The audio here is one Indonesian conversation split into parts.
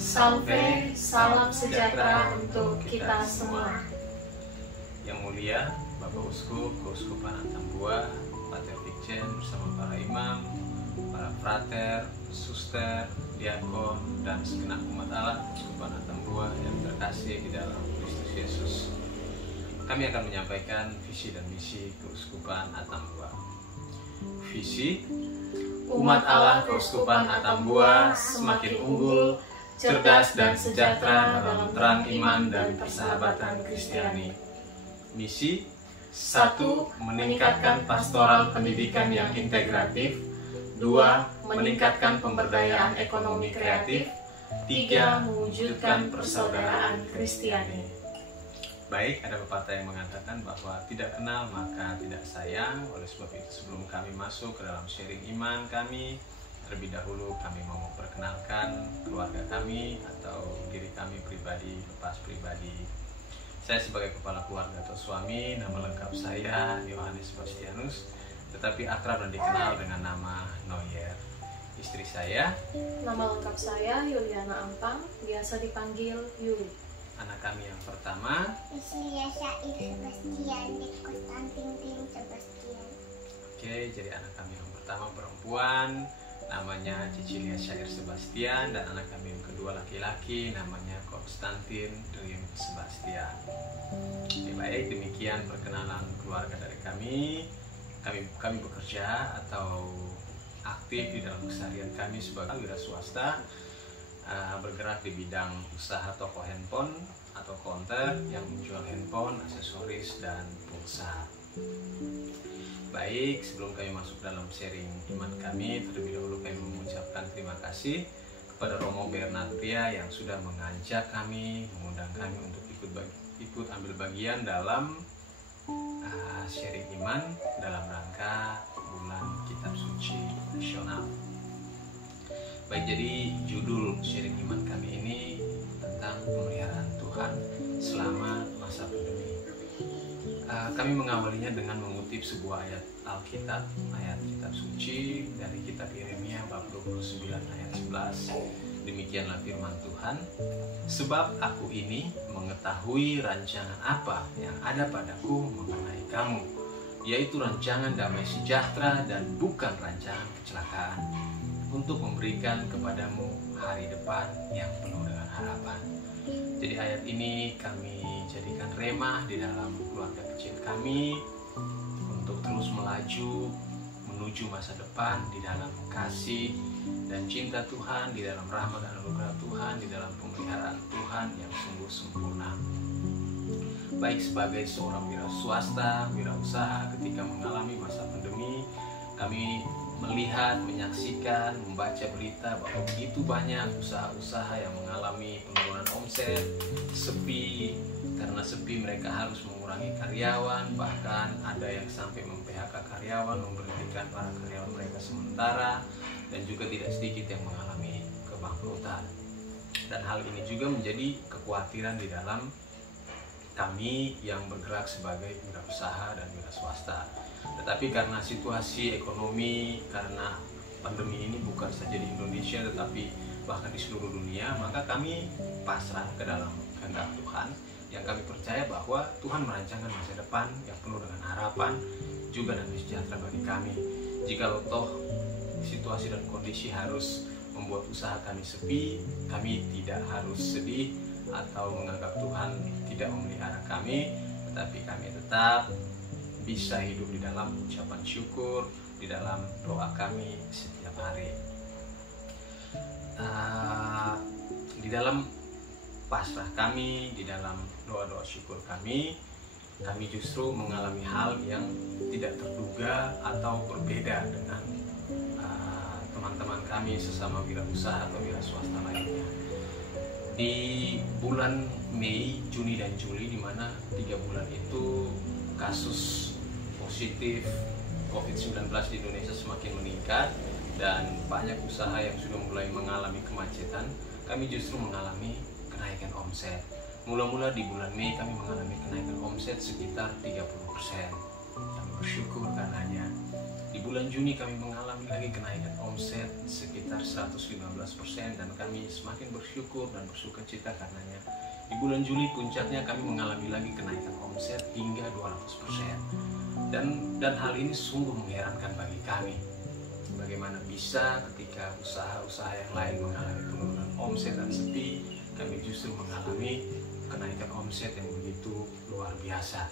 Salve, salam sejahtera untuk kita semua. Yang mulia Bapak Uskup, Keuskupan Atambua, Pater Vikjen bersama para imam, para frater, suster, diakon, dan segenap umat Allah Keuskupan Atambua yang terkasih di dalam Kristus Yesus. Kami akan menyampaikan visi dan misi Keuskupan Atambua. Visi: umat Allah Keuskupan Atambua semakin unggul, cerdas dan sejahtera dalam terang iman dan persahabatan Kristiani. Misi: 1. Meningkatkan pastoral pendidikan yang integratif. 2. Meningkatkan pemberdayaan ekonomi kreatif. 3. Mewujudkan persaudaraan Kristiani. Baik, ada pepatah yang mengatakan bahwa tidak kenal maka tidak sayang. Oleh sebab itu, sebelum kami masuk ke dalam sharing iman kami, terlebih dahulu kami mau memperkenalkan keluarga kami atau diri kami pribadi, lepas pribadi. Saya sebagai kepala keluarga atau suami, nama lengkap saya Yohanes Sebastianus, tetapi akrab dan dikenal dengan nama Noyer. Istri saya, Nama lengkap saya Yuliana Ampang, biasa dipanggil Yuli. anak kami yang pertama, Cecilia Syair Sebastian dan Konstantin Sebastian. oke, jadi anak kami yang pertama perempuan, namanya Cecilia Syair Sebastian, dan anak kami yang kedua laki-laki, namanya Konstantin Dream Sebastian. Oke, baik, demikian perkenalan keluarga dari kami. Kami bekerja atau aktif di dalam keseharian kami sebagai wira swasta, bergerak di bidang usaha toko handphone atau counter yang menjual handphone, aksesoris, dan pulsa. Baik, sebelum kami masuk dalam sharing iman kami, terlebih dahulu kami mengucapkan terima kasih kepada Romo Bernardria yang sudah mengajak kami, mengundang kami untuk ikut ambil bagian dalam sharing iman dalam rangka bulan Kitab Suci Nasional. Baik, jadi judul sharing iman kami ini tentang pemeliharaan Tuhan selama masa pandemi. Kami mengawalinya dengan mengutip sebuah ayat Alkitab, ayat Kitab Suci dari kitab Yeremia bab 29 ayat 11. Demikianlah firman Tuhan, sebab aku ini mengetahui rancangan apa yang ada padaku mengenai kamu, yaitu rancangan damai sejahtera dan bukan rancangan kecelakaan, untuk memberikan kepadamu hari depan yang penuh dengan harapan. Jadi ayat ini kami jadikan remah di dalam keluarga kecil kami untuk terus melaju menuju masa depan di dalam kasih dan cinta Tuhan, di dalam rahmat dan anugerah Tuhan, di dalam pemeliharaan Tuhan yang sungguh sempurna. Baik sebagai seorang wira swasta, wira usaha, ketika mengalami masa pandemi, kami melihat, menyaksikan, membaca berita bahwa begitu banyak usaha-usaha yang mengalami penurunan omset, sepi. Karena sepi mereka harus mengurangi karyawan, bahkan ada yang sampai mem-PHK karyawan, memberhentikan para karyawan mereka sementara, dan juga tidak sedikit yang mengalami kebangkrutan. Dan hal ini juga menjadi kekhawatiran di dalam kami yang bergerak sebagai wirausaha dan wira swasta. Tetapi karena situasi ekonomi, karena pandemi ini bukan saja di Indonesia tetapi bahkan di seluruh dunia, maka kami pasrah ke dalam kehendak Tuhan, yang kami percaya bahwa Tuhan merancangkan masa depan yang penuh dengan harapan juga dan sejahtera bagi kami. Jikalau toh situasi dan kondisi harus membuat usaha kami sepi, kami tidak harus sedih atau menganggap Tuhan tidak memelihara kami, tetapi kami tetap bisa hidup di dalam ucapan syukur, di dalam doa kami setiap hari. Di dalam pasrah kami, di dalam doa-doa syukur kami justru mengalami hal yang tidak terduga atau berbeda dengan teman-teman kami sesama wirausaha atau wira swasta lainnya. Di bulan Mei, Juni, dan Juli, di mana 3 bulan itu kasus positif COVID-19 di Indonesia semakin meningkat dan banyak usaha yang sudah mulai mengalami kemacetan, kami justru mengalami kenaikan omset. Mula-mula di bulan Mei kami mengalami kenaikan omset sekitar 30%. Kami bersyukur karenanya. Di bulan Juni kami mengalami lagi kenaikan omset sekitar 115% dan kami semakin bersyukur dan bersuka cita karenanya. Di bulan Juli puncaknya kami mengalami lagi kenaikan omset hingga 200%. Dan hal ini sungguh mengherankan bagi kami. Bagaimana bisa ketika usaha-usaha yang lain mengalami penurunan omset dan sepi, kami justru mengalami kenaikan omset yang begitu luar biasa.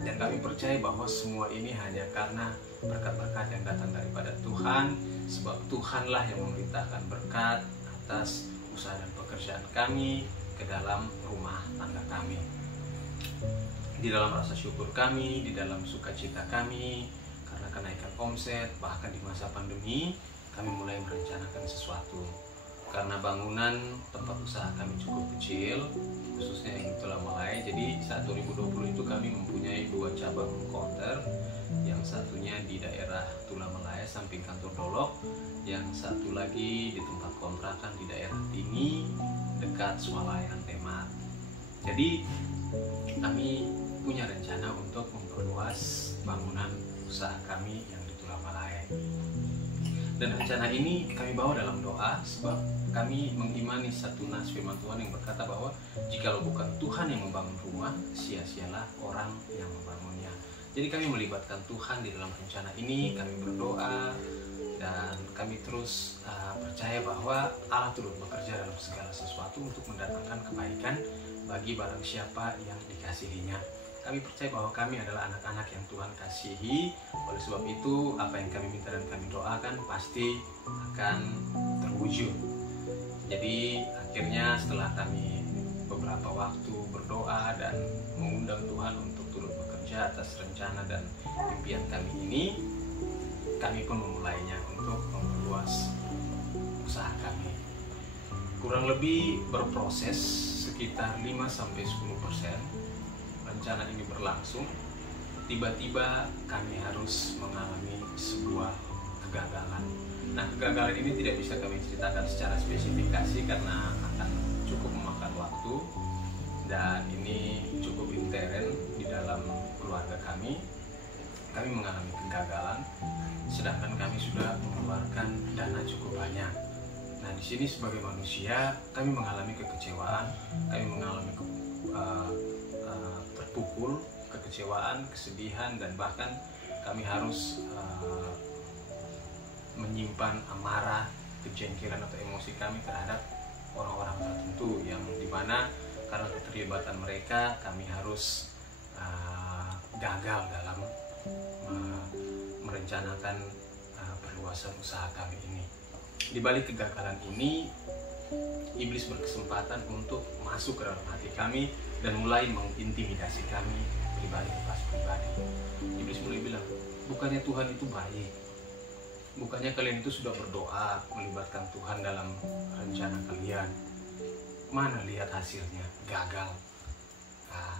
Dan kami percaya bahwa semua ini hanya karena berkat-berkat yang datang daripada Tuhan, sebab Tuhanlah yang memerintahkan berkat atas usaha dan pekerjaan kami ke dalam rumah tangga kami. Di dalam rasa syukur kami, di dalam sukacita kami karena kenaikan omset, bahkan di masa pandemi kami mulai merencanakan sesuatu. Karena bangunan tempat usaha kami cukup kecil, khususnya yang Tulamalaya. Jadi saat 2020 itu kami mempunyai 2 cabang counter. Yang satunya di daerah Tulamalaya samping kantor Dolok, yang satu lagi di tempat kontrakan di daerah Tinggi dekat Swalayan Temat. Jadi kami punya rencana untuk memperluas bangunan usaha kami yang di Tulamalaya. Dan rencana ini kami bawa dalam doa, sebab kami mengimani satu nas firman Tuhan yang berkata bahwa jikalau bukan Tuhan yang membangun rumah, sia-sialah orang yang membangunnya. Jadi kami melibatkan Tuhan di dalam rencana ini, kami berdoa, dan kami terus percaya bahwa Allah turut bekerja dalam segala sesuatu untuk mendatangkan kebaikan bagi barang siapa yang dikasihinya. Kami percaya bahwa kami adalah anak-anak yang Tuhan kasihi. Oleh sebab itu, apa yang kami minta dan kami doakan pasti akan terwujud. Jadi akhirnya setelah kami beberapa waktu berdoa dan mengundang Tuhan untuk turut bekerja atas rencana dan impian kami ini, kami pun memulainya untuk memperluas usaha kami. Kurang lebih berproses sekitar 5-10%. Rencana ini berlangsung, tiba-tiba kami harus mengalami sebuah kegagalan. Nah, kegagalan ini tidak bisa kami ceritakan secara spesifikasi karena akan cukup memakan waktu, dan ini cukup intern di dalam keluarga kami. Kami mengalami kegagalan, sedangkan kami sudah mengeluarkan dana cukup banyak. Nah, di sini sebagai manusia kami mengalami kekecewaan, kami mengalami terpukul, kekecewaan, kesedihan, dan bahkan kami harus menyimpan amarah, kejengkelan atau emosi kami terhadap orang-orang tertentu yang dimana karena keterlibatan mereka kami harus gagal dalam merencanakan perluasan usaha kami ini. Di balik kegagalan ini, iblis berkesempatan untuk masuk ke dalam hati kami dan mulai mengintimidasi kami pribadi. Iblis mulai bilang, bukannya Tuhan itu baik, bukannya kalian itu sudah berdoa melibatkan Tuhan dalam rencana kalian, mana lihat hasilnya, gagal. Nah,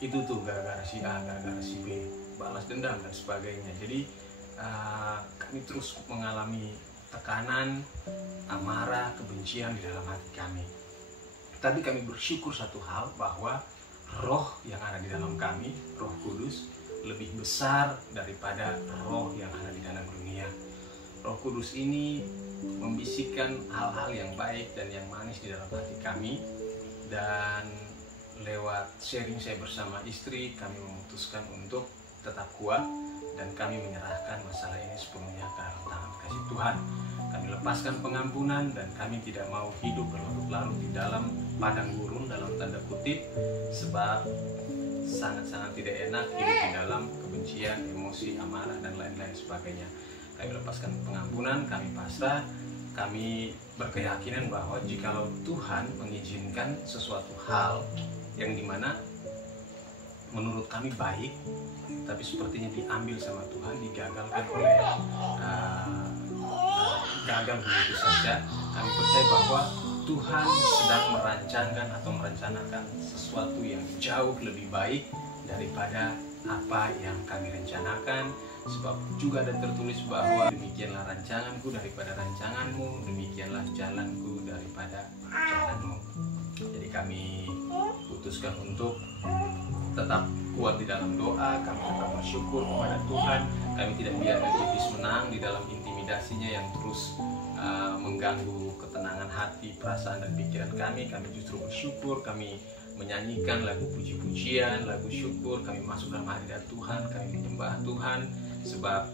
itu tuh gara-gara si A, gara-gara si B, balas dendam dan sebagainya. Jadi kami terus mengalami tekanan, amarah, kebencian di dalam hati kami. Tapi kami bersyukur satu hal, bahwa roh yang ada di dalam kami, Roh Kudus, lebih besar daripada roh yang ada di dalam dunia. Roh Kudus ini membisikkan hal-hal yang baik dan yang manis di dalam hati kami, dan lewat sharing saya bersama istri, kami memutuskan untuk tetap kuat dan kami menyerahkan masalah ini sepenuhnya ke dalam tangan kasih Tuhan. Kami lepaskan pengampunan dan kami tidak mau hidup berlarut-larut di dalam padang gurun dalam tanda kutip, sebab sangat-sangat tidak enak hidup di dalam kebencian, emosi, amarah, dan lain-lain sebagainya. Kami lepaskan pengampunan, kami pasrah, kami berkeyakinan bahwa jikalau Tuhan mengizinkan sesuatu hal yang dimana menurut kami baik, tapi sepertinya diambil sama Tuhan, digagalkan oleh gagal begitu saja, kami percaya bahwa Tuhan sedang merancangkan atau merencanakan sesuatu yang jauh lebih baik daripada apa yang kami rencanakan. Sebab juga ada tertulis bahwa demikianlah rancanganku daripada rancanganmu, demikianlah jalanku daripada jalanmu. Jadi kami putuskan untuk tetap kuat di dalam doa, kami tetap bersyukur kepada Tuhan, kami tidak biarkan iblis menang di dalam intimidasinya yang terus mengganggu ketenangan hati, perasaan dan pikiran kami. Kami justru bersyukur, kami menyanyikan lagu puji-pujian, lagu syukur, kami masuk dalam hadirat Tuhan, kami menyembah Tuhan, sebab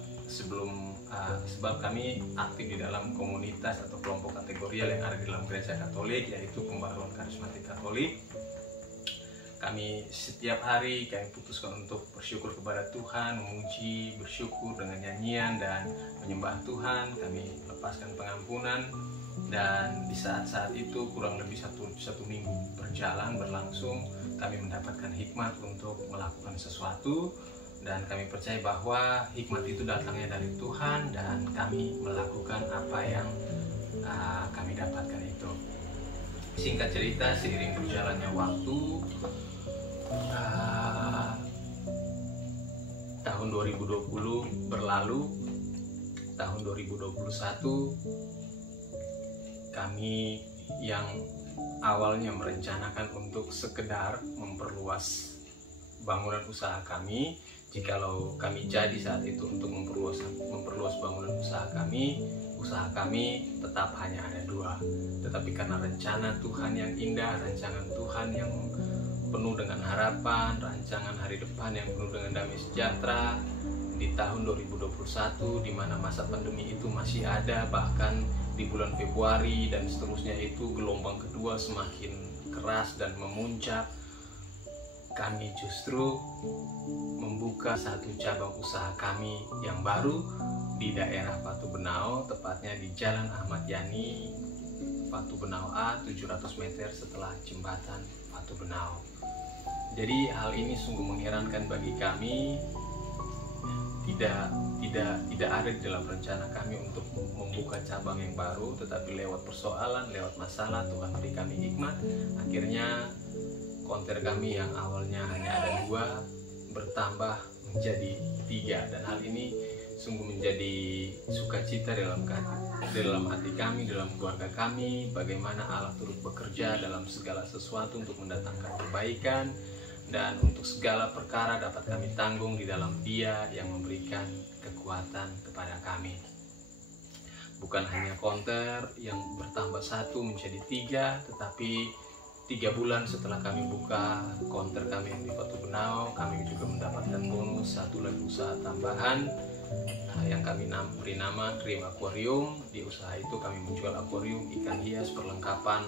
kami aktif di dalam komunitas atau kelompok kategorial yang ada di dalam gereja Katolik, yaitu Pembaruan Karismatik Katolik. Kami setiap hari kami putuskan untuk bersyukur kepada Tuhan, memuji, bersyukur dengan nyanyian dan menyembah Tuhan. Kami lepaskan pengampunan, dan di saat-saat itu kurang lebih satu minggu berlangsung, kami mendapatkan hikmat untuk melakukan sesuatu, dan kami percaya bahwa hikmat itu datangnya dari Tuhan, dan kami melakukan apa yang kami dapatkan itu. Singkat cerita, seiring berjalannya waktu, tahun 2020 berlalu, tahun 2021 kami yang awalnya merencanakan untuk sekedar memperluas bangunan usaha kami, jikalau kami jadi saat itu untuk memperluas bangunan usaha kami tetap hanya ada 2. Tetapi karena rencana Tuhan yang indah, rancangan Tuhan yang penuh dengan harapan, rancangan hari depan yang penuh dengan damai sejahtera, di tahun 2021 di mana masa pandemi itu masih ada, bahkan di bulan Februari dan seterusnya itu gelombang kedua semakin keras dan memuncak, kami justru membuka satu cabang usaha kami yang baru di daerah Patu Benau, tepatnya di Jalan Ahmad Yani, Patu Benau A, 700 meter setelah jembatan Patu Benau. Jadi hal ini sungguh mengherankan bagi kami. Tidak ada di dalam rencana kami untuk membuka cabang yang baru, tetapi lewat persoalan, lewat masalah, Tuhan beri kami hikmat. Akhirnya konter kami yang awalnya hanya ada 2 bertambah menjadi 3, dan hal ini sungguh menjadi sukacita dalam hati kami, dalam keluarga kami, bagaimana Allah turut bekerja dalam segala sesuatu untuk mendatangkan kebaikan, dan untuk segala perkara dapat kami tanggung di dalam Dia yang memberikan kekuatan kepada kami. Bukan hanya konter yang bertambah 1 menjadi 3, tetapi 3 bulan setelah kami buka konter kami yang di Patu Benau, kami juga mendapatkan bonus 1 lagi usaha tambahan yang kami beri nama Dream Aquarium. Di usaha itu kami menjual akuarium, ikan hias, perlengkapan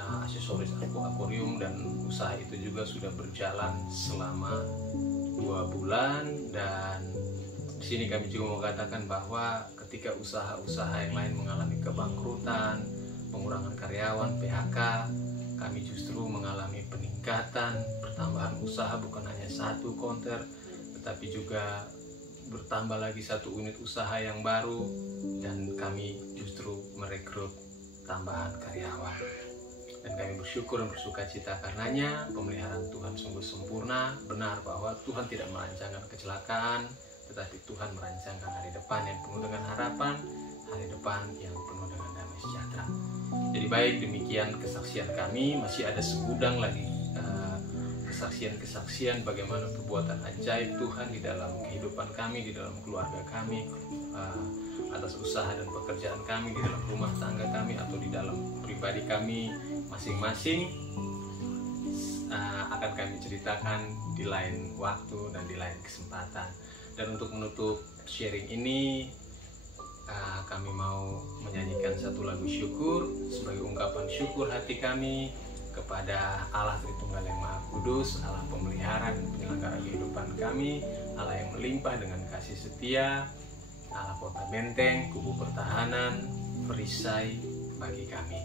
aksesoris akuarium, dan usaha itu juga sudah berjalan selama 2 bulan. Dan di sini kami juga mau katakan bahwa ketika usaha-usaha yang lain mengalami kebangkrutan, pengurangan karyawan, PHK, kami justru mengalami peningkatan, pertambahan usaha, bukan hanya 1 konter, tetapi juga bertambah lagi 1 unit usaha yang baru, dan kami justru merekrut tambahan karyawan. Dan kami bersyukur dan bersuka cita karenanya. Pemeliharaan Tuhan sungguh sempurna. Benar bahwa Tuhan tidak merancangkan kecelakaan, tetapi Tuhan merancangkan hari depan yang penuh dengan harapan, hari depan yang penuh dengan damai sejahtera. Jadi baik, demikian kesaksian kami. Masih ada segudang lagi kesaksian-kesaksian bagaimana perbuatan ajaib Tuhan di dalam kehidupan kami, di dalam keluarga kami, atas usaha dan pekerjaan kami, di dalam rumah tangga kami, atau di dalam pribadi kami masing-masing. Akan kami ceritakan di lain waktu dan di lain kesempatan. Dan untuk menutup sharing ini, kami mau menyanyikan 1 lagu syukur sebagai ungkapan syukur hati kami kepada Allah Tritunggal yang Maha Kudus, Allah pemelihara dan penyelenggara kehidupan kami, Allah yang melimpah dengan kasih setia, Allah kota benteng, kubu pertahanan, perisai bagi kami.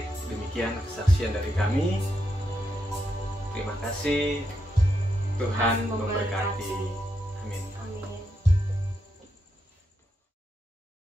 Oke, demikian kesaksian dari kami. Terima kasih. Tuhan memberkati.